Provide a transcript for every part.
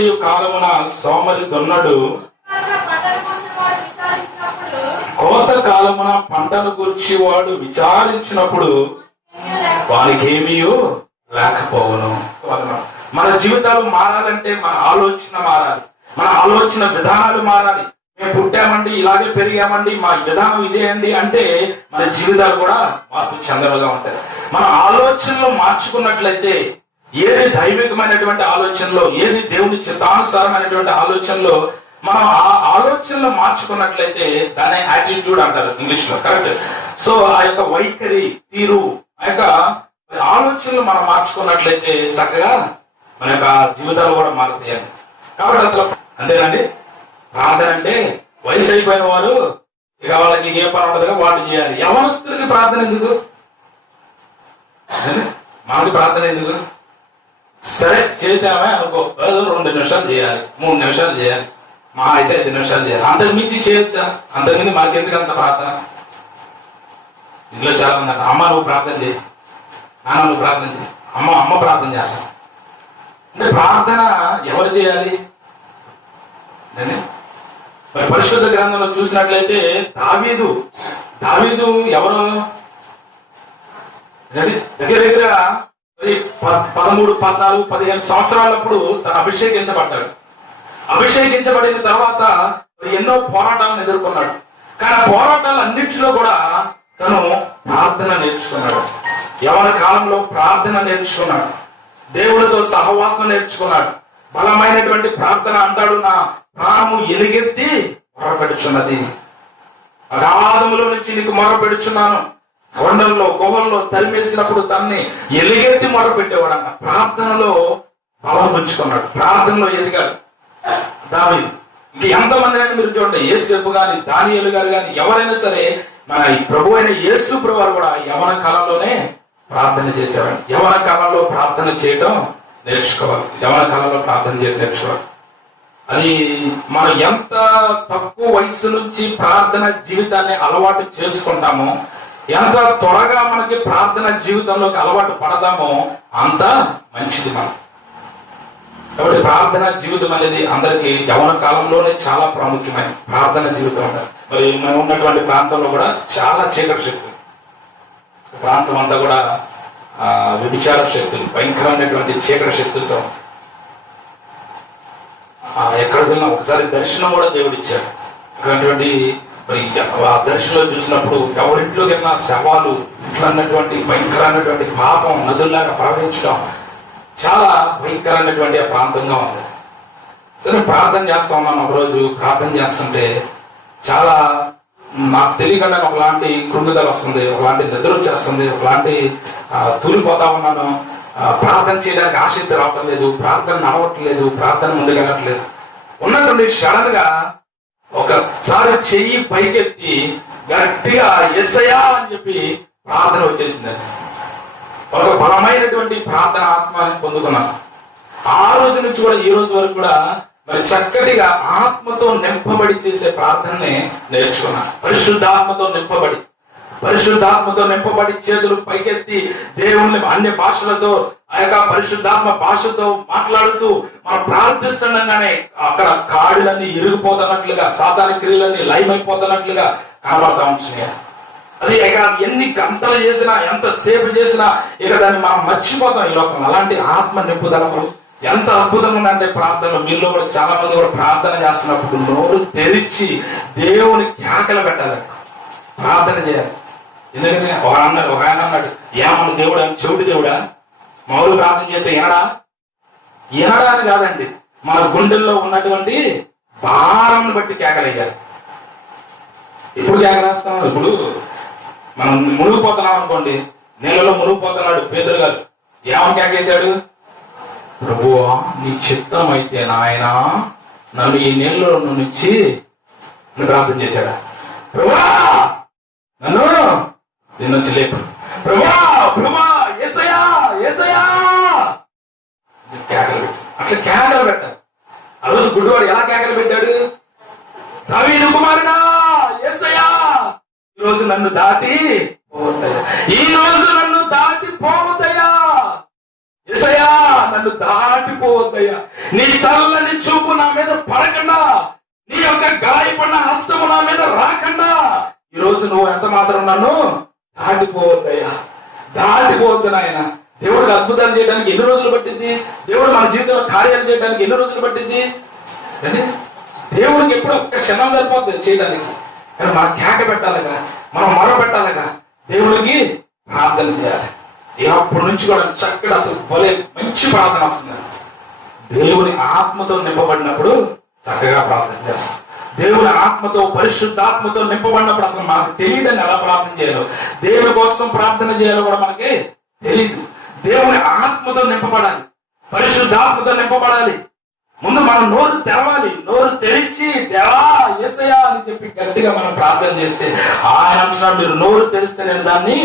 చేయు కాలమున సోమరి దున్నడు, కోత కాలమున పంటను గూర్చి వాడు విచారించినప్పుడు వానికేమీ లేకపోవును. మన జీవితాలు మారాలంటే మన ఆలోచన మారాలి, మన ఆలోచన విధానాలు మారాలి. మేము పుట్టామండి, ఇలాగే పెరిగామండి, మా విధానం ఇదే అండి అంటే మన జీవితాలు కూడా మార్పు చెందలుగా ఉంటాయి. మన ఆలోచనలు మార్చుకున్నట్లయితే, ఏది దైవికమైనటువంటి ఆలోచనలో, ఏది దేవుని చిత్తానుసారమైనటువంటి ఆలోచనలో మనం ఆ ఆలోచనలు మార్చుకున్నట్లయితే దాని యాటిట్యూడ్ అంటారు ఇంగ్లీష్ లో, కరెక్ట్. సో ఆ యొక్క వైఖరి, తీరు, ఆ యొక్క ఆలోచనలు మనం మార్చుకున్నట్లయితే చక్కగా మన యొక్క జీవితాలు కూడా మారుతాయి. కాబట్టి అసలు అంతేనండి, ప్రార్థన అంటే వయసు అయిపోయిన వారు ఇక వాళ్ళకి ఏ పని ఉండదుగా వాళ్ళు చేయాలి. యవనస్తులకి ప్రార్థన ఎందుకు? మనకి ప్రార్థన ఎందుకు? సరే చేసామే అనుకో, 2 నిమిషాలు చేయాలి, 3 నిమిషాలు చేయాలి, మా అయితే 5 నిమిషాలు చేయాలి. అంతకు మించి చేయొచ్చా? అంతకుమించి మాకెందుకు అంత ప్రార్థన? ఇంట్లో చాలా మంది అమ్మ నువ్వు ప్రార్థన చేయి, నాన్న నువ్వు ప్రార్థన చేయి, అమ్మ ప్రార్థన చేస్తాం అంటే ప్రార్థన ఎవరు చేయాలి? మరి పరిశుద్ధ గ్రంథంలో చూసినట్లయితే దావీదు ఎవరు? దగ్గర 13, 14, 15 సంవత్సరాలప్పుడు తను అభిషేకించబడ్డాడు. అభిషేకించబడిన తర్వాత ఎన్నో పోరాటాలను ఎదుర్కొన్నాడు. కానీ ఆ పోరాటాలు అన్నింటిలో కూడా తను ప్రార్థన నేర్చుకున్నాడు. యవన కాలంలో ప్రార్థన నేర్చుకున్నాడు, దేవుడితో సహవాసం నేర్చుకున్నాడు. బలమైనటువంటి ప్రార్థన అంటాడు, నా ప్రాణము ఎలుగెత్తి మొరపెడుచున్నది, అగాధములో నుంచి నీకు మొరపెడుచున్నాను. కొండల్లో గుహల్లో తరిమేసినప్పుడు తన్ని ఎలుగెత్తి మొరపెట్టేవాడు. ప్రార్థనలో బలం ఉంచుకున్నాడు, ప్రార్థనలో ఎదిగాడు దావీదు. ఇంక ఎంతమంది అయినా మీరు చూడండి, యేసేపు గాని, దానియేలు గారు గాని, ఎవరైనా సరే మన ప్రభు అయిన యేసు ప్రభు వారు కూడా యవన కాలంలోనే ప్రార్థన చేసేవాడు. యవన కాలంలో ప్రార్థన చేయడం నేర్చుకోవాలి, యవన కాలంలో ప్రార్థన చేయడం నేర్చుకోవాలి. అది మనం ఎంత తక్కువ వయసు నుంచి ప్రార్థన జీవితాన్ని అలవాటు చేసుకుంటామో, ఎంత త్వరగా మనకి ప్రార్థన జీవితంలోకి అలవాటు పడదామో అంత మంచిది మనం. కాబట్టి ప్రార్థన జీవితం అనేది అందరికీ యవన కాలంలోనే చాలా ప్రాముఖ్యమైన ప్రార్థన జీవితం అంటారు. మరి మనం ఉన్నటువంటి ప్రాంతంలో కూడా చాలా చీకటి శక్తులు, ప్రాంతం అంతా కూడా వ్యభిచార శక్తులు, భయంకరమైనటువంటి చీకటి శక్తులతో ఎక్కడికి వెళ్ళినా ఒకసారి దర్శనం కూడా దేవుడిచ్చాడు. అటువంటి మరి ఆ దర్శనంలో చూసినప్పుడు ఎవరింట్లోకి వెళ్ళినా శవాలు, ఇట్లా అన్నటువంటి భయంకరమైనటువంటి పాపం నదుల్లాగా ప్రవహించడం చాలా భయంకరమైనటువంటి ఆ ప్రాంతంగా ఉంది. సరే ప్రార్థన చేస్తా ఉన్నాను. ఒకరోజు ప్రార్థన చేస్తుంటే చాలా నాకు తెలియకుండా ఒకలాంటి కృంగుదల వస్తుంది, ఒకలాంటి నిద్ర వచ్చేస్తుంది, ఒకలాంటి తూలిపోతా ఉన్నాను. ప్రార్థన చేయడానికి ఆసక్తి రావటం లేదు, ప్రార్థన నడవట్లేదు, ప్రార్థన ముందుకెళ్ళట్లేదు. ఉన్నటువంటి సడన్ గా ఒకసారి చెయ్యి పైకెత్తి గట్టిగా యేసయ్యా అని చెప్పి ప్రార్థన వచ్చేసింది. ఒక బలమైనటువంటి ప్రార్థన ఆత్మని పొందుకున్నాను. ఆ రోజు నుంచి కూడా ఈ రోజు వరకు కూడా మరి చక్కటిగా ఆత్మతో నింపబడి చేసే ప్రార్థనని నేర్చుకున్నాను. పరిశుద్ధాత్మతో నింపబడి చేతులు పైకెత్తి దేవుని అన్ని భాషలతో, ఆ యొక్క పరిశుద్ధాత్మ భాషతో మాట్లాడుతూ మనం ప్రార్థిస్తుండగానే అక్కడ కాడులన్నీ ఇరిగిపోతున్నట్లుగా, సాతాన క్రియలన్నీ లయమైపోతున్నట్లుగా కనబడతా ఉంటున్నాయి. అది ఇక ఎన్ని గంటలు చేసినా, ఎంత సేపు చేసినా ఇక దాన్ని మనం మర్చిపోతాం ఈ లోకం. అలాంటి ఆత్మ నింపుదలములు ఎంత అద్భుతంగా ఉందంటే ప్రార్థనలు. మీలో కూడా చాలా మంది కూడా ప్రార్థన చేస్తున్నప్పుడు నోరు తెరిచి దేవుని కేకలు పెట్టాలి, ప్రార్థన చేయాలి. ఎందుకంటే ఒక ఆయన అన్నాడు, ఏమన్నా దేవుడా, చెవిటి దేవుడా, మామూలు ప్రార్థన చేస్తే ఏనడా అని కాదండి, మన గుండెల్లో ఉన్నటువంటి భారం బట్టి కేకలేయాలి. ఇప్పుడు కేకలేస్తాం. ఇప్పుడు మనం మునిగిపోతున్నాం అనుకోండి, నీళ్ళలో మునిగిపోతున్నాడు పేదరు గారు, ఏమని కేకేశాడు? ప్రభువా నీ చిత్తం అయితే నాయన నన్ను ఈ నీళ్ళలో నుంచి ప్రార్థన చేశాడా? ప్రభువా నన్ను దీని నుంచి లేపు, ప్రభువా యేసయ్యా యేసయ్యా కేకలు పెట్టు. అట్లా కేకలు పెట్టారు. ఆ రోజు గుడ్డివాడు ఎలా కేకలు పెట్టాడు? దావీదు కుమారుడా యేసయ్యా ఈ రోజు నన్ను దాటి పోవద్దయ్యా, ఈ రోజు నన్ను దాటి పోవద్దయ్యా, యేసయ్యా నన్ను దాటిపోవద్దయ్యా, నీ చల్లని మాత్రం నన్ను దాటిపోవద్దయ్యా, దాటిపోవద్దు నాయన. దేవుడికి అద్భుతాలు చేయడానికి ఎన్ని రోజులు పట్టింది? దేవుడు మన జీవితంలో కార్యాలు చేయడానికి ఎన్ని రోజులు పట్టింది? అంటే దేవుడికి ఎప్పుడు ఒక్క క్షణం సరిపోతుంది చేయడానికి. కానీ మనం కేక పెట్టాలిగా, మనం మొర పెట్టాలిగా, దేవుడికి ప్రార్థన చేయాలి. అప్పటి నుంచి కూడా చక్కటి అసలు భలే మంచి ప్రార్థన వస్తుంది. దేవుని ఆత్మతో నింపబడినప్పుడు చక్కగా ప్రార్థన చేస్తాం. దేవుని ఆత్మతో, పరిశుద్ధాత్మతో నింపబడినప్పుడు అసలు మనకు తెలియదని ఎలా ప్రార్థన చేయాలో, దేవుని కోసం ప్రార్థన చేయాలో కూడా మనకి తెలియదు. దేవుని ఆత్మతో నింపబడాలి, పరిశుద్ధాత్మతో నింపబడాలి. ముందు మనం నోరు తెరవాలి. నోరు తెరిచి దేవా యేసయ్యా అని చెప్పి గట్టిగా మనం ప్రార్థన చేస్తే ఆయన అంటున్నాడు, మీరు నోరు తెరిస్తే నేను దాన్ని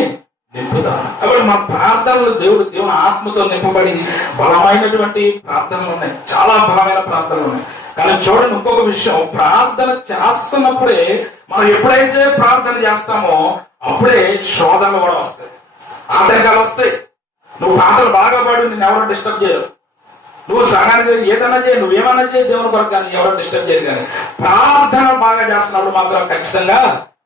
నింపుతాను. కాబట్టి మన ప్రార్థనలు దేవుని ఆత్మతో నింపబడి బలమైనటువంటి ప్రార్థనలు ఉన్నాయి, చాలా బలమైన ప్రార్థనలు ఉన్నాయి. కానీ చూడండి ఇంకొక విషయం, ప్రార్థన చేస్తున్నప్పుడే మనం ఎప్పుడైతే ప్రార్థన చేస్తామో అప్పుడే శోధనలు కూడా వస్తాయి, ఆటంకాలు వస్తాయి. నువ్వు పాటలు బాగా పాడు, నిన్ను ఎవరు డిస్టర్బ్ చేయరు. నువ్వు సగానికి ఏదన్నా చేయి, నువ్వేమన్నా చేయి దేవుని కొరకు, కానీ ఎవరు డిస్టర్బ్ చేయరు. కానీ ప్రార్థన బాగా చేస్తున్నప్పుడు మాత్రం ఖచ్చితంగా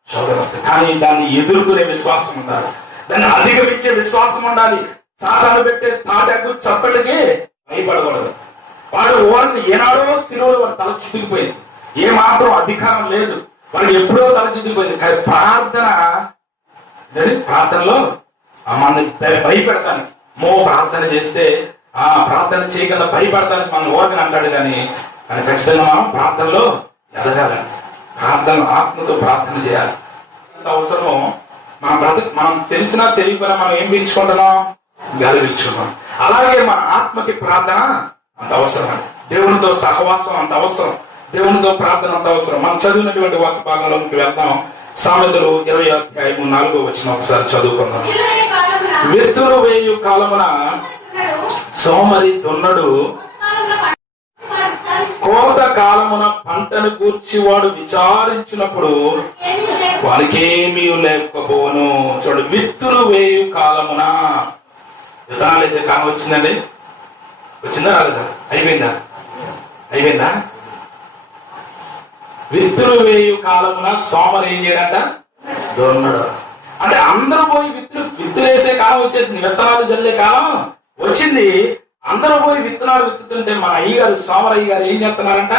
శోధన వస్తాయి. కానీ దాన్ని ఎదుర్కొనే విశ్వాసం ఉండాలి, దాన్ని అధిగమించే విశ్వాసం ఉండాలి. సాధారణ పెట్టే తాటకు చప్పటికి భయపడకూడదు. వాడు ఓరిని ఏనాడో శిలువలో వాడు తల చితికిపోయింది, ఏ మాత్రం అధికారం లేదు, వాడికి ఎప్పుడో తల చితికిపోయింది. కానీ ప్రార్థనలో మన భయపెడతాను, ప్రార్థన చేస్తే ప్రార్థన చేయకుండా భయపడతానికి మనం ఓరిని అంటాడు. కానీ ఖచ్చితంగా మనం ప్రార్థనలో ఎదగాలని, ప్రార్థన ఆత్మతో ప్రార్థన చేయాలి. అవసరమో మనం తెలిసినా తెలియకపోయినా మనం ఏం పీల్చుకుంటున్నాం? గాలి పీల్చుకుంటాం. అలాగే మన ఆత్మకి ప్రార్థన అంత అవసరం, దేవునితో సహవాసం అంత అవసరం, దేవునితో ప్రార్థన అంత అవసరం. మనం చదివినటువంటి వాక్య భాగంలోకి వెళ్దాం. సామెతలు 20:4 ఒకసారి చదువుకుందాం. విత్తులు వేయు కాలమున సోమరి దున్నడు, కోత కాలమున పంటను కూర్చి వాడు విచారించినప్పుడు వానికేమీ లేకపోను. చూడు, విత్తులు వేయు కాలమున, విత్తనాలు వేసే కాలం వచ్చిందండి. వచ్చిందా రాలేదా? అయిపోయిందా? విత్తులు వేయు కాలమున సోమరు ఏం చేయడంట? దొన్నడు. అంటే అందరూ పోయి విత్తులు వేసే కాలం వచ్చేసింది, విత్తనాలు జల్లే కాలం వచ్చింది. అందరూ పోయి విత్తనాలు విత్తుతుంటే మన అయ్యగారు, సోమరయ్య గారు ఏం చేస్తున్నారంట?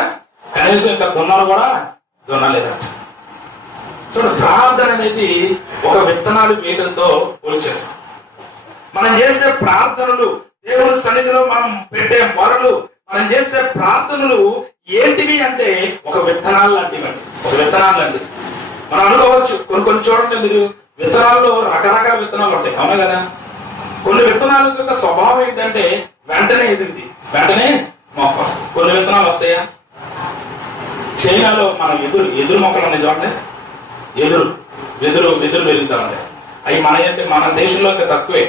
కనీసం ఇంకా దున్నలు కూడా దున్నలేదంట. చూడండి, ప్రార్థన అనేది ఒక విత్తనాలు వేయడంతో పోల్చారు. మనం చేసే ప్రార్థనలు, దేవుని సన్నిధిలో మనం పెట్టే మొరలు, మనం చేసే ప్రార్థనలు ఏంటివి అంటే ఒక విత్తనాలు లాంటివండి, ఒక విత్తనాలు లాంటివి. మనం అనుకోవచ్చు, కొన్ని చూడండి మీరు, విత్తనాల్లో రకరకాల విత్తనాలు ఉంటాయి, అవునా కదా? కొన్ని విత్తనాల యొక్క స్వభావం ఏంటంటే వెంటనే ఎదిగింది, వెంటనే మొక్క వస్తుంది. కొన్ని విత్తనాలు వస్తాయా? చైనాలో మనం ఎదురు మొక్కలు ఉన్నాయి చూడండి, ఎదురు పెరుగుతా ఉంటాయి. అవి మన దేశంలో తక్కువే.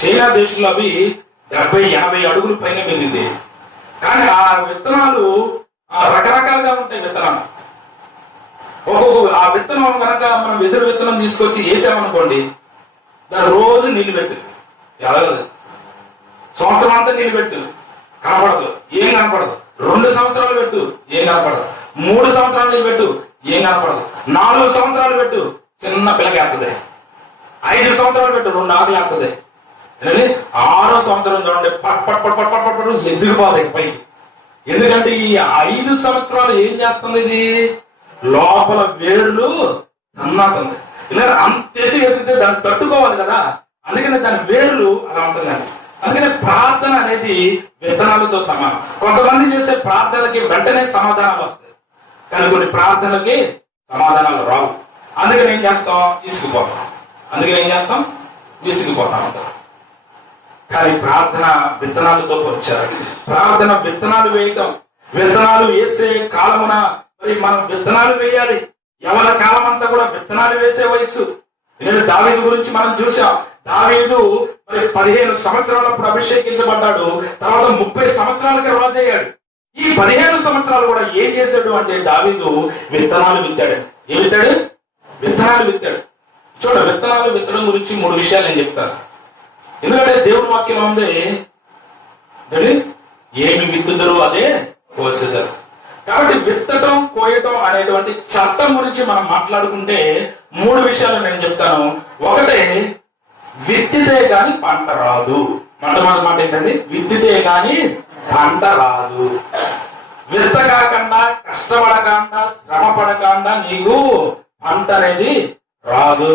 చైనా దేశంలో అవి 70-80 అడుగుల పైన పెరిగింది. కానీ ఆ విత్తనాలు రకరకాలుగా ఉంటాయి. విత్తనాలు ఆ విత్తనం కనుక మనం వెదురు విత్తనం తీసుకొచ్చి వేసామనుకోండి, దాని రోజు నీళ్లు పెట్టు, ఎలాగదు. సంవత్సరం అంతా నీళ్లు పెట్టు, కనపడదు, ఏం కనపడదు. 2 సంవత్సరాలు పెట్టు, ఏం కనపడదు. 3 సంవత్సరాలు నీళ్లు పెట్టు, ఏం కనపడదు. 4 సంవత్సరాలు పెట్టు, చిన్న పిల్లకేస్తుంది. 5 సంవత్సరాలు పెట్టు, 2 ఆకులు వేస్తుంది. 6వ సంవత్సరం చూడండి, పట్ ఎదిరిపోతాయి పైకి. ఎందుకంటే ఈ 5 సంవత్సరాలు ఏం చేస్తుంది? ఇది లోపల వేర్లు అన్నతుంది. ఇలా అంత ఎదిగితే దాన్ని తట్టుకోవాలి కదా, అందుకని దాని వేర్లు అలా ఉంటుందండి. అందుకని ప్రార్థన అనేది విత్తనాలతో సమానం. కొంతమంది చేసే ప్రార్థనకి వెంటనే సమాధానాలు వస్తాయి, కానీ కొన్ని ప్రార్థనలకి సమాధానాలు రావు. అందుకని ఏం చేస్తాం? విసిగిపోతాం. కానీ ప్రార్థన విత్తనాలతో వచ్చారు. ప్రార్థన విత్తనాలు వేయటం, విత్తనాలు వేసే కాలమున మరి మనం విత్తనాలు వేయాలి. యవన కాలం అంతా కూడా విత్తనాలు వేసే వయస్సు. నేను దావీదు గురించి మనం చూసాం. దావీదు మరి 15 సంవత్సరాలప్పుడు అభిషేకించబడ్డాడు. తర్వాత 30 సంవత్సరాలకి రాజు అయ్యాడు. ఈ 15 సంవత్సరాలు కూడా ఏం చేశాడు అంటే దావీదు విత్తనాలు విత్తాడు. ఏం విత్తాడు? విత్తనాలు విత్తాడు. చూడ, విత్తనాలు విత్తడం గురించి 3 విషయాలు నేను చెప్తాను. ఎందుకంటే దేవుని వాక్యం ఉంది, ఏమి విత్తుదరు అదే కోసేదరు. కాబట్టి విత్తటం, కోయటం అనేటువంటి చట్టం గురించి మనం మాట్లాడుకుంటే 3 విషయాలు నేను చెప్తాను. ఒకటి, విత్తితే గాని పంట రాదు. మాట ఏంటండి? విత్తితే గాని పంట రాదు. విత్త కాకుండా, కష్టపడకుండా, శ్రమ పడకుండా నీకు పంట అనేది రాదు.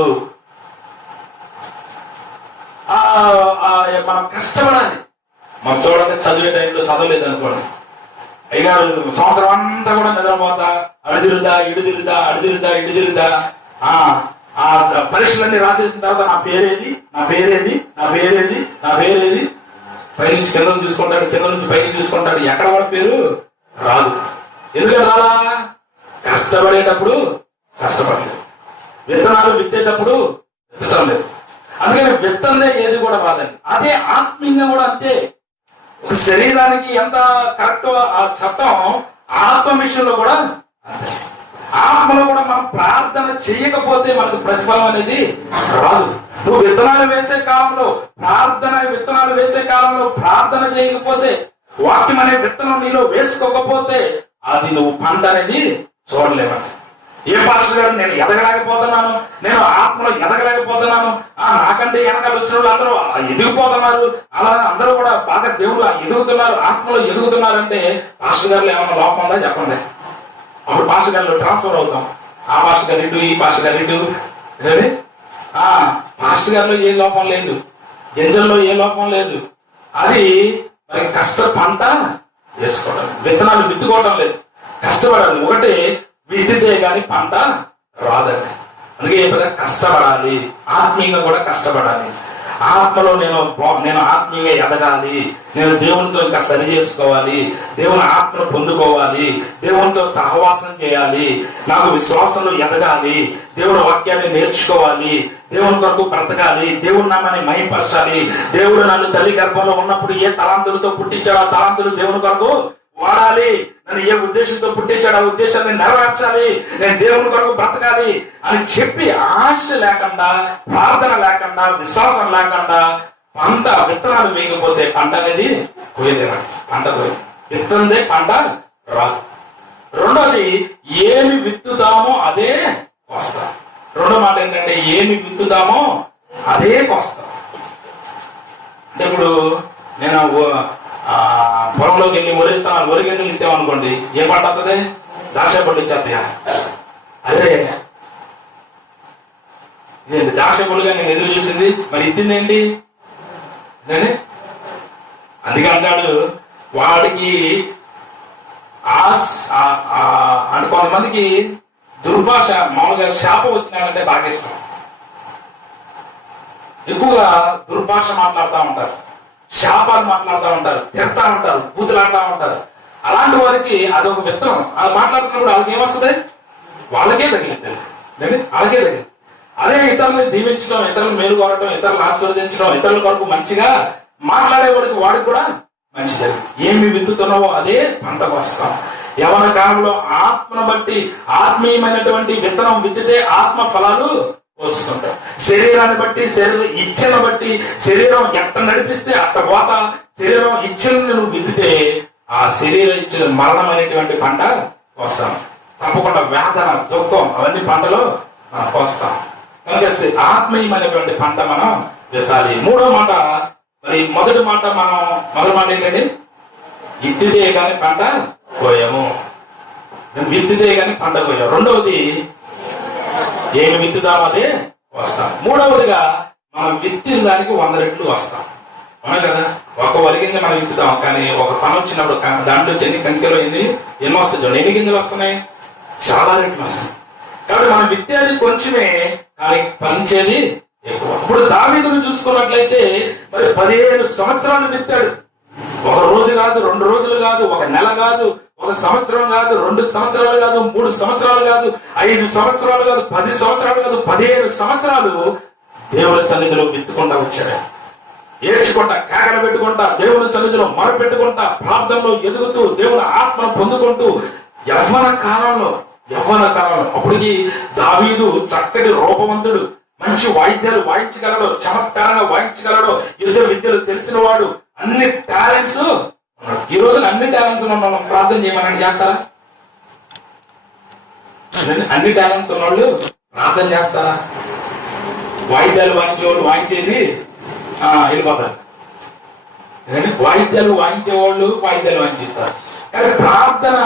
మనం కష్టపడాలి. మనం చూడండి, చదివే టైంలో చదవలేదు అనుకోండి, అయ్యారు సంవత్సరం అంతా కూడా నిద్రపోతా, అడిదిరుదా ఇడిదిరుదా ఆ పరీక్షలన్నీ రాసేసిన తర్వాత నా పేరేది పై నుంచి కింద చూసుకుంటాడు, కింద నుంచి పైకి చూసుకుంటాడు, ఎక్కడ వాడి పేరు రాదు. ఎందుకంటే రాలా? కష్టపడేటప్పుడు కష్టపడలేదు, విత్తనాలు విత్తేటప్పుడు విత్తడం లేదు. అందుకని విత్తందే ఏది కూడా రాదండి. అదే ఆత్మీయంగా కూడా అంతే. ఒక శరీరానికి ఎంత కరెక్ట్ ఆ చట్టం, ఆత్మ విషయంలో కూడా అంతే. ఆత్మలో కూడా మనం ప్రార్థన చేయకపోతే మనకు ప్రతిఫలం అనేది రాదు. నువ్వు విత్తనాలు వేసే కాలంలో ప్రార్థన చేయకపోతే, వాక్యం అనే విత్తనం నీలో వేసుకోకపోతే అది నువ్వు పంట అనేది చూడలేమండి. ఏ పాస్టర్ గారు నేను ఎదగలేకపోతున్నాను, నేను ఆత్మలో ఎదగలేకపోతున్నాను, నాకంటే వెనకాల వచ్చిన వాళ్ళు అందరూ ఎదిగిపోతున్నారు, అలా అందరూ కూడా బాగా దేవుళ్ళు ఎదుగుతున్నారు, ఆత్మలో ఎదుగుతున్నారంటే పాస్టర్ గారు ఏమన్నా లోపం ఉందా చెప్పండి. అప్పుడు పాస్టర్ గారిలో ట్రాన్స్ఫర్ అవుతాం. ఆ పాస్టర్ గారు ఇటు, ఈ పాస్టర్ గారు ఇటు. పాస్టర్ గారిలో ఏ లోపం లేదు, గింజల్లో ఏ లోపం లేదు. అది మరి పంట వేసుకోవడం, విత్తనాలు విత్తుకోవడం లేదు, కష్టపడాలి. ఒకటి, విత్తితే గాని పంట రాదండి. అందుకే కష్టపడాలి, ఆత్మీయంగా కూడా కష్టపడాలి. ఆత్మలో నేను ఆత్మీయంగా ఎదగాలి, నేను దేవునితో ఇంకా సరి చేసుకోవాలి, దేవుని ఆత్మను పొందుకోవాలి, దేవునితో సహవాసం చేయాలి, నాకు విశ్వాసంలో ఎదగాలి, దేవుని వాక్యాన్ని నేర్చుకోవాలి, దేవుని కొరకు బ్రతకాలి, దేవుని నామాన్ని మహిమపరచాలి. దేవుడు నన్ను తల్లి గర్భంలో ఉన్నప్పుడు ఏ తలాంతులతో పుట్టించాడో ఆ తలాంతులు దేవుని కొరకు వాడాలి, నన్ను ఏ ఉద్దేశంతో పుట్టించాడు ఆ ఉద్దేశాన్ని నెరవేర్చాలి, నేను దేవుని కొరకు బ్రతకాలి అని చెప్పి ఆశ లేకుండా, ప్రార్థన లేకుండా, విశ్వాసం లేకుండా పంట విత్తనాలు వేయకపోతే పంట అనేది పోయేదేనండి. పంట పోయి విత్తందే పంట రాదు. రెండోది, ఏమి విత్తుదామో అదే కోస్తాం. రెండో మాట ఏంటంటే, ఏమి విత్తుదామో అదే కోస్తాం. అంటే ఇప్పుడు నేను పొలంలోకి వెళ్ళి ఒరిగిందులు ఇస్తామనుకోండి, ఏ పంట వస్తుంది? ద్రాక్ష పళ్ళు ఇచ్చేస్తాయా? అదే ఇదేంటి ద్రాక్ష పళ్ళుగా నేను ఎదురు చూసింది, మరి ఇద్దిందేంటి? అందుకే అంటాడు, వాడికి అంటే కొంతమందికి దుర్భాష, మామూలుగా శాపం వచ్చినాడంటే బాగా ఇష్టం. ఎక్కువగా దుర్భాష మాట్లాడుతూ ఉంటారు, శాపాలు మాట్లాడుతూ ఉంటారు, తిడతా ఉంటారు, బూతులాడుతూ ఉంటారు. అలాంటి వారికి అదొక విత్తనం. వాళ్ళు మాట్లాడుతున్నప్పుడు వాళ్ళకి ఏమొస్తుంది? వాళ్ళకే తగిలింది, వాళ్ళకే తగిలింది. అదే ఇతరులను దీవించడం, ఇతరులను మేలు కోరటం, ఇతరులను ఆశీర్వదించడం, ఇతరుల కొరకు మంచిగా మాట్లాడేవాడికి వాడికి కూడా మంచిది. ఏమి విత్తుతున్నావో అదే పంట వస్తాం. యవన కాలంలో ఆత్మను బట్టి ఆత్మీయమైనటువంటి విత్తనం విత్తితే ఆత్మ ఫలాలు వస్తుంటాం. శరీరాన్ని బట్టి, శరీర ఇచ్చను బట్టి, శరీరం ఎట్ట నడిపిస్తే అట్ట పోత, శరీరం ఇచ్చను నువ్వు విత్తితే ఆ శరీర ఇచ్చిన మరణం అనేటువంటి పంట వస్తాం. తప్పకుండా వేదన, దుఃఖం అవన్నీ పంటలో మనం కోస్తాం. కనుక ఆత్మీయమైనటువంటి పంట మనం విత్తాలి. మూడో మాట, మరి మొదటి మాట ఏంటండి? విత్తితే గాని పంట కోయము. విత్తితే గాని పంట కోయము. రెండవది, ఏమి విత్తుదామదే వస్తాం. మూడవదిగా, మనం విత్తిన దానికి 100 రెట్లు వస్తాం. అవునా కదా? ఒక వరిగింజ మనం విత్తుతాం, కానీ ఒక పని వచ్చినప్పుడు దాంట్లో ఎన్ని కంకెలో ఎన్ని వస్తాయి చూడండి. ఎన్ని గింజలు వస్తున్నాయి? చాలా రెట్లు వస్తాయి. కాబట్టి మనం విత్తేది కొంచెమే, కానీ ఫలించేది ఎక్కువ. ఇప్పుడు దావీదును చూసుకున్నట్లయితే మరి 15 సంవత్సరాలు విత్తాడు. ఒక రోజు కాదు, 2 రోజులు కాదు, ఒక నెల కాదు, ఒక సంవత్సరం కాదు, 2 సంవత్సరాలు కాదు, 3 సంవత్సరాలు కాదు, 5 సంవత్సరాలు కాదు, 10 సంవత్సరాలు కాదు, 15 సంవత్సరాలు దేవుని సన్నిధిలో విత్తుకుంటా వచ్చాడు. ఏడ్చుకుంటా, కేకలు పెట్టుకుంటా, దేవుని సన్నిధిలో మొరపెట్టుకుంటా, ప్రార్థనలో ఎదుగుతూ, దేవుని ఆత్మను పొందుకుంటూ యవ్వన కాలంలో అప్పటికి దావీదు చక్కటి రూపవంతుడు, మంచి వాయిద్యాలు వాయించగలడు, చమత్కారంగా వాయించగలడు, యుద్ధ విద్యలు తెలిసిన వాడు, అన్ని టాలెంట్స్. ఈ రోజున అన్ని టాలెంట్స్ ఉన్న మనం ప్రార్థన చేయమని చేస్తారా? అన్ని టాలెంట్స్ ఉన్నవాళ్ళు ప్రార్థన చేస్తారా? వాయిద్యాలు వాయించేవాళ్ళు వాయించేసి వెళ్ళిపోతారు. వాయిద్యాలు వాయించేవాళ్ళు వాయిద్యాలు వాయించేస్తారు. కానీ ప్రార్థన,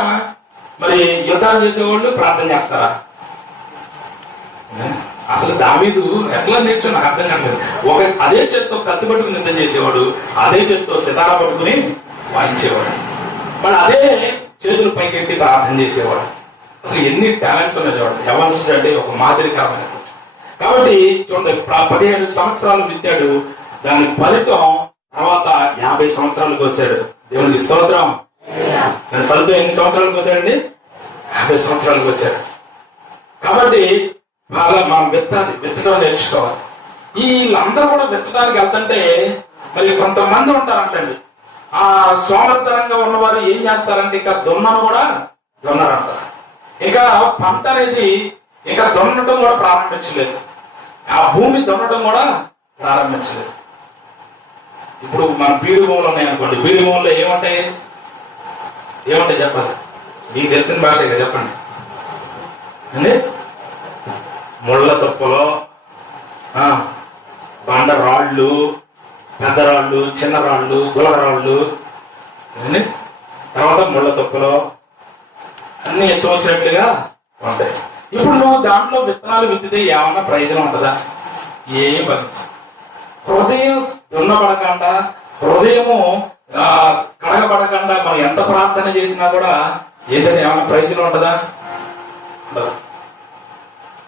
మరి యుద్ధాలు చేసేవాళ్ళు ప్రార్థన చేస్తారా? అసలు దావీదు ఎట్లా నేర్చో నాకు అర్థం కాలేదు. అదే చేత్తో కత్తి పట్టుకుని యుద్ధం చేసేవాడు, అదే చేత్తో సితారా పట్టుకుని వాయించేవాడు, మరి అదే చేతులు పైకెత్తి ప్రార్థన చేసేవాడు. అసలు ఎన్ని టాలెంట్స్ ఉన్నాయి చూడండి. యవనస్తుడు అంటే ఒక మాదిరికరమైన. కాబట్టి చూడండి, 15 సంవత్సరాలు విత్తాడు, దాని ఫలితం తర్వాత 50 సంవత్సరాలకు వచ్చాడు. దేవునికి స్తోత్రం. దాని ఫలితం ఎన్ని సంవత్సరాలకు వచ్చాడండి? 50 సంవత్సరాలకు వచ్చాడు. కాబట్టి బాగా మనం విత్తడం నేర్చుకోవాలి. వీళ్ళందరూ కూడా విత్తడానికి వెళ్తుంటే మరి కొంతమంది ఉంటారంటండి, ఆ సోమర్థనంగా ఉన్నవారు ఏం చేస్తారంటే ఇంకా దున్నను కూడా దున్నరంటారు. ఇంకా పంట అనేది ఇంకా దున్నటం కూడా ప్రారంభించలేదు, ఆ భూమి దున్నటం కూడా ప్రారంభించలేదు. ఇప్పుడు మన బీడు భూములు ఉన్నాయనుకోండి, బీడు భూముల్లో ఏముంటాయి చెప్పాలి, మీకు తెలిసిన భాష చెప్పండి అండి. ముళ్ళ తుప్పలు, బండ రాళ్ళు, పెద్ద రాళ్ళు, చిన్న రాళ్ళు, గులగ రాళ్ళు, తర్వాత ముళ్ళ తుప్పలు అన్ని ఇష్టం వచ్చినట్లుగా ఉంటాయి. ఇప్పుడు నువ్వు దాంట్లో విత్తనాలు విత్తితే ఏమన్నా ప్రయోజనం ఉంటుందా? ఏం పనిచు. హృదయం దున్నపడకుండా, హృదయము కడగబడకుండా మనం ఎంత ప్రార్థన చేసినా కూడా ఏంటంటే ఏమన్నా ప్రయోజనం ఉంటుందా? ఉండదు.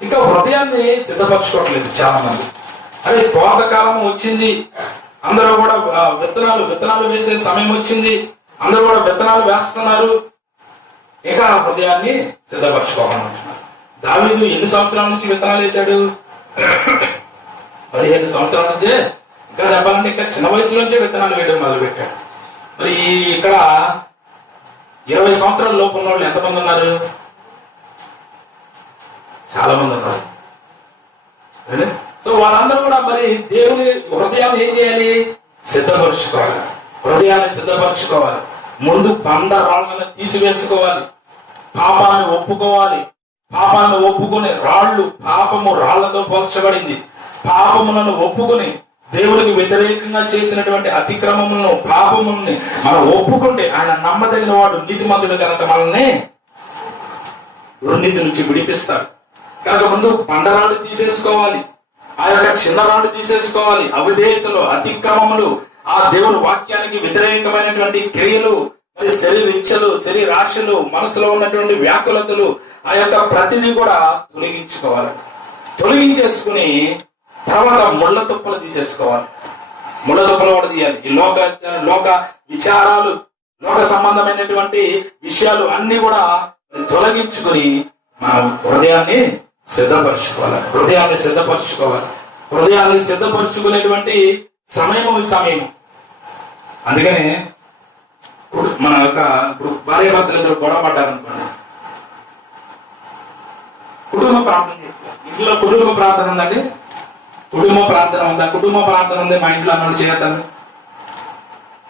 ఇంకా హృదయాన్ని సిద్ధపరచుకోవట్లేదు చాలా మంది. అదే కోతకాలం వచ్చింది, అందరూ కూడా విత్తనాలు వేసే సమయం వచ్చింది, అందరూ కూడా విత్తనాలు వేస్తున్నారు, ఇంకా హృదయాన్ని సిద్ధపరచుకోవాలంటున్నారు. దావీదు ఎన్ని సంవత్సరాల నుంచి విత్తనాలు వేశాడు? 15 సంవత్సరాల నుంచే. ఇంకా చెప్పాలంటే ఇంకా చిన్న వయసు నుంచే విత్తనాలు వేయడం మొదలు పెట్టాడు. మరి ఇక్కడ 20 సంవత్సరాల లోపు ఉన్న వాళ్ళు ఎంతమంది ఉన్నారు? చాలా మంది ఉన్నారు. సో వాళ్ళందరూ కూడా మరి దేవుని హృదయాన్ని ఏం చేయాలి? సిద్ధపరచుకోవాలి. హృదయాన్ని సిద్ధపరచుకోవాలి. ముందు బండ రాళ్ళను తీసివేసుకోవాలి, పాపాన్ని ఒప్పుకోవాలి. పాపాన్ని ఒప్పుకుని పాపము రాళ్లతో పోల్చబడింది. పాపములను ఒప్పుకుని దేవుడికి వ్యతిరేకంగా చేసినటువంటి అతిక్రమములను, పాపముల్ని మనం ఒప్పుకుంటే ఆయన నమ్మదగిన వాడు, నీతిమంతుడు కనుక మనల్ని దుర్నీతి నుంచి విడిపిస్తాడు. కనుక ముందు బండరాళ్ళు తీసేసుకోవాలి, ఆ యొక్క చిన్నరాళ్ళు తీసేసుకోవాలి. అవిధేయతలు, అతిక్రమములు, ఆ దేవుని వాక్యానికి వ్యతిరేకమైనటువంటి క్రియలు, మరి శరీర ఇచ్చలు, శరీరాశలు, మనసులో ఉన్నటువంటి వ్యాకులతలు, ఆ యొక్క ప్రతిదీ కూడా తొలగించుకోవాలి. తొలగించేసుకుని తర్వాత ముళ్ళ తుప్పలు తీసేసుకోవాలి. ముళ్ళ తుప్పలు కూడా తీయాలి. ఈ లోక విచారాలు, లోక సంబంధమైనటువంటి విషయాలు అన్ని కూడా తొలగించుకుని మనం హృదయాన్ని సిద్ధపరచుకోవాలి. హృదయాన్ని సిద్ధపరచుకునేటువంటి సమయం. అందుకనే మన యొక్క ఇప్పుడు భార్య భర్తలు ఇద్దరు గొడవ పడ్డారనుకోండి, కుటుంబ ప్రార్థన, ఇంట్లో కుటుంబ ప్రార్థన ఉందండి, కుటుంబ ప్రార్థన ఉందా? కుటుంబ ప్రార్థన ఉంది మా ఇంట్లో అన్నోళ్ళు చేయతాను.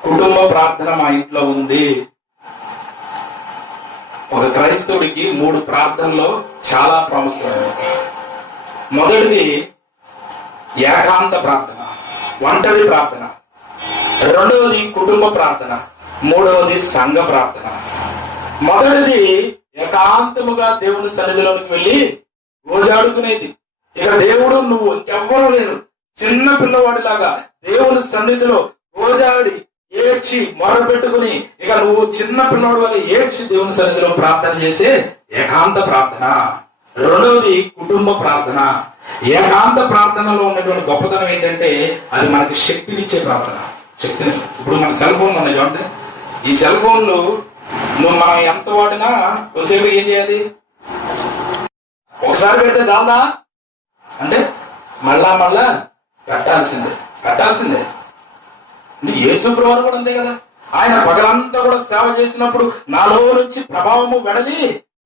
కుటుంబ ప్రార్థన మా ఇంట్లో ఉంది. ఒక క్రైస్తవుడికి 3 ప్రార్థనలు చాలా ప్రాముఖ్యమైనవి. మొదటిది ఏకాంత ప్రార్థన, ఒంటరి ప్రార్థన. రెండవది కుటుంబ ప్రార్థన. మూడవది సంఘ ప్రార్థన. మొదటిది ఏకాంతముగా దేవుని సన్నిధిలోకి వెళ్ళి గోజాడుకునేది. ఇక దేవుడు నువ్వు ఇంకెవ్వరూ లేరు, చిన్న పిల్లవాడిలాగా దేవుని సన్నిధిలో గోజాడి ఏడ్చి మొరపెట్టుకుని, ఇక నువ్వు చిన్న పిల్లవాడి వల్ల ఏడ్చి దేవుని సన్నిధిలో ప్రార్థన చేసే ఏకాంత ప్రార్థన. రెండవది కుటుంబ ప్రార్థన. ఏకాంత ప్రార్థనలో ఉన్నటువంటి గొప్పతనం ఏంటంటే అది మనకి శక్తినిచ్చే ప్రార్థన. శక్తిని ఇప్పుడు మన సెల్ ఫోన్ ఉన్నాయి చూడండి, ఈ సెల్ ఫోన్లు నువ్వు మనం ఎంత వాడినా కొద్దిసేపు ఏం చేయాలి? ఒకసారి పెడితే చాలదా అంటే మళ్ళా కట్టాల్సిందే. యేసు ప్రభువు కూడా అంతే కదా. ఆయన పగలంతా కూడా సేవ చేసినప్పుడు నాలో నుంచి ప్రభావము వెడలి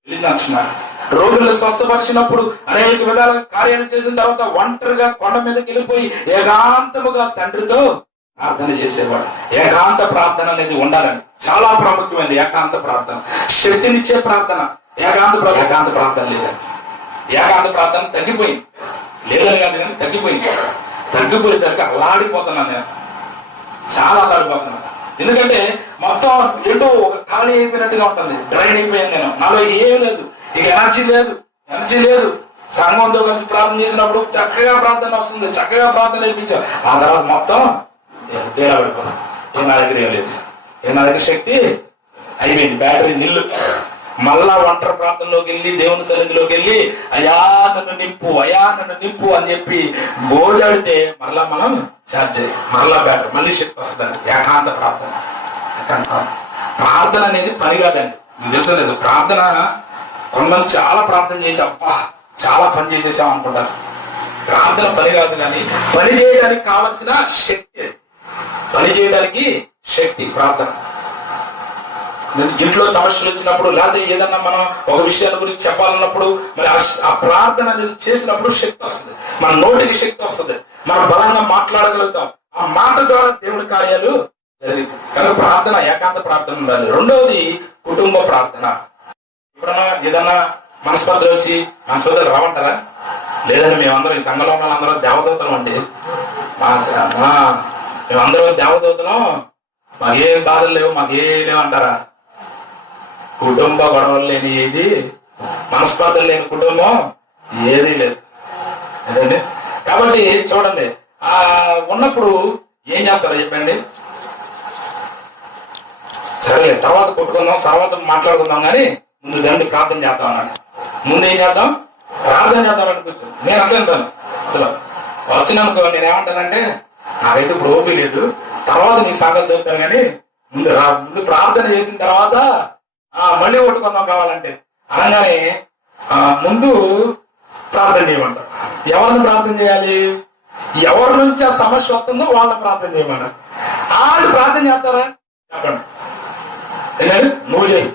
వెళ్ళిందంటున్నారు. రోగులను స్వస్థపరిచినప్పుడు అనేక విధాల కార్యాలు చేసిన తర్వాత ఒంటరిగా కొండ మీదకి వెళ్ళిపోయి ఏకాంతముగా తండ్రితో ప్రార్థన చేసేవాడు. ఏకాంత ప్రార్థన అనేది ఉండాలని చాలా ప్రాముఖ్యమైనది. ఏకాంత ప్రార్థన శక్తినిచ్చే ప్రార్థన. ఏకాంత ప్రార్థన లేదండి. ఏకాంత ప్రార్థన తగ్గిపోయింది. లేదని కాదు కానీ తగ్గిపోయింది. తగ్గిపోయేసరికి అల్లాడిపోతున్నాను నేను, చాలా అల్లాడిపోతున్నాను. ఎందుకంటే మొత్తం ఏంటో ఒక ఖాళీ అయిపోయినట్టుగా ఉంటుంది, డ్రైన్ అయిపోయాను నేను. నాలో ఏం లేదు, ఇక ఎనర్జీ లేదు. సంఘంతో కలిసి ప్రార్థన చేసినప్పుడు చక్కగా ప్రార్థన వస్తుంది, చక్కగా ప్రార్థన నేర్పించాం. ఆ తర్వాత మొత్తం తేడా పడిపోతాం. నా దగ్గర ఏం లేదు, నా దగ్గర శక్తి అయిపోయింది, బ్యాటరీ నిల్లు. మళ్ళా ఒంటరి ప్రాంతంలోకి వెళ్ళి దేవుని సన్నిధిలోకి వెళ్ళి అయా నన్ను నింపు అని చెప్పి గోజాడితే మరలా మనం ఛార్జ్ అయ్యి మరలా బ్యాటరీ, మళ్ళీ శక్తి వస్తుంది. ఏకాంత ప్రార్థన అనేది పని కాదండి, మీకు తెలుసలేదు. ప్రార్థన కొంతమంది చాలా ప్రార్థన చేసి అబ్బా చాలా పని చేసేసాం అనుకుంటారు. ప్రార్థన పని కాదు, కానీ పని చేయడానికి కావలసిన శక్తి ప్రార్థన. ఇంట్లో సమస్యలు వచ్చినప్పుడు, లేకపోతే ఏదన్నా మనం ఒక విషయాల గురించి చెప్పాలన్నప్పుడు మరి ఆ ప్రార్థన అనేది చేసినప్పుడు శక్తి వస్తుంది, మన నోటికి శక్తి వస్తుంది, మనం బలంగా మాట్లాడగలుగుతాం. ఆ మాట ద్వారా దేవుని కార్యాలు జరుగుతాయి. కనుక ప్రార్థన, ఏకాంత ప్రార్థన ఉండాలి. రెండవది కుటుంబ ప్రార్థన. ఎప్పుడన్నా ఏదన్నా మనస్పర్ధలు వచ్చి, మనస్పర్ధలు రావంటారా? లేదండి, మేమందరం ఈ సంఘంలో ఉన్న అందరం దేవదూతలం అండి, మేమందరం దేవదూతలం, మాకేం బాధలు లేవు, మాకేం లేవు అంటారా? కుటుంబ గొడవలు లేని ఏది, మనస్పర్ధలు లేని కుటుంబం ఏదీ లేదు. అదేండి. కాబట్టి చూడండి, ఉన్నప్పుడు ఏం చేస్తారో చెప్పండి. సరే తర్వాత కొట్టుకుందాం, తర్వాత మాట్లాడుకుందాం, కానీ ముందు దాన్ని ప్రార్థన చేద్దాం అన్నాడు. ముందు ఏం చేద్దాం? ప్రార్థన చేద్దాం అనిపించు. నేను అట్లా అంటాను. అసలు వచ్చిననుకో నేనేమంటానంటే, నాకైతే ఇప్పుడు ఓపి లేదు, తర్వాత నీ సంగతి చూద్దాం, కానీ ముందు ప్రార్థన చేసిన తర్వాత మళ్ళీ కొట్టుకుందాం కావాలంటే అనగానే ముందు ప్రార్థన చేయమంటారు. ఎవరిని ప్రార్థన చేయాలి? ఎవరి నుంచి ఆ సమస్య వస్తుందో వాళ్ళని ప్రార్థన చేయమన్నారు. వాళ్ళు ప్రార్థన చేస్తారా? చెప్పండి. నువ్వు చేయి,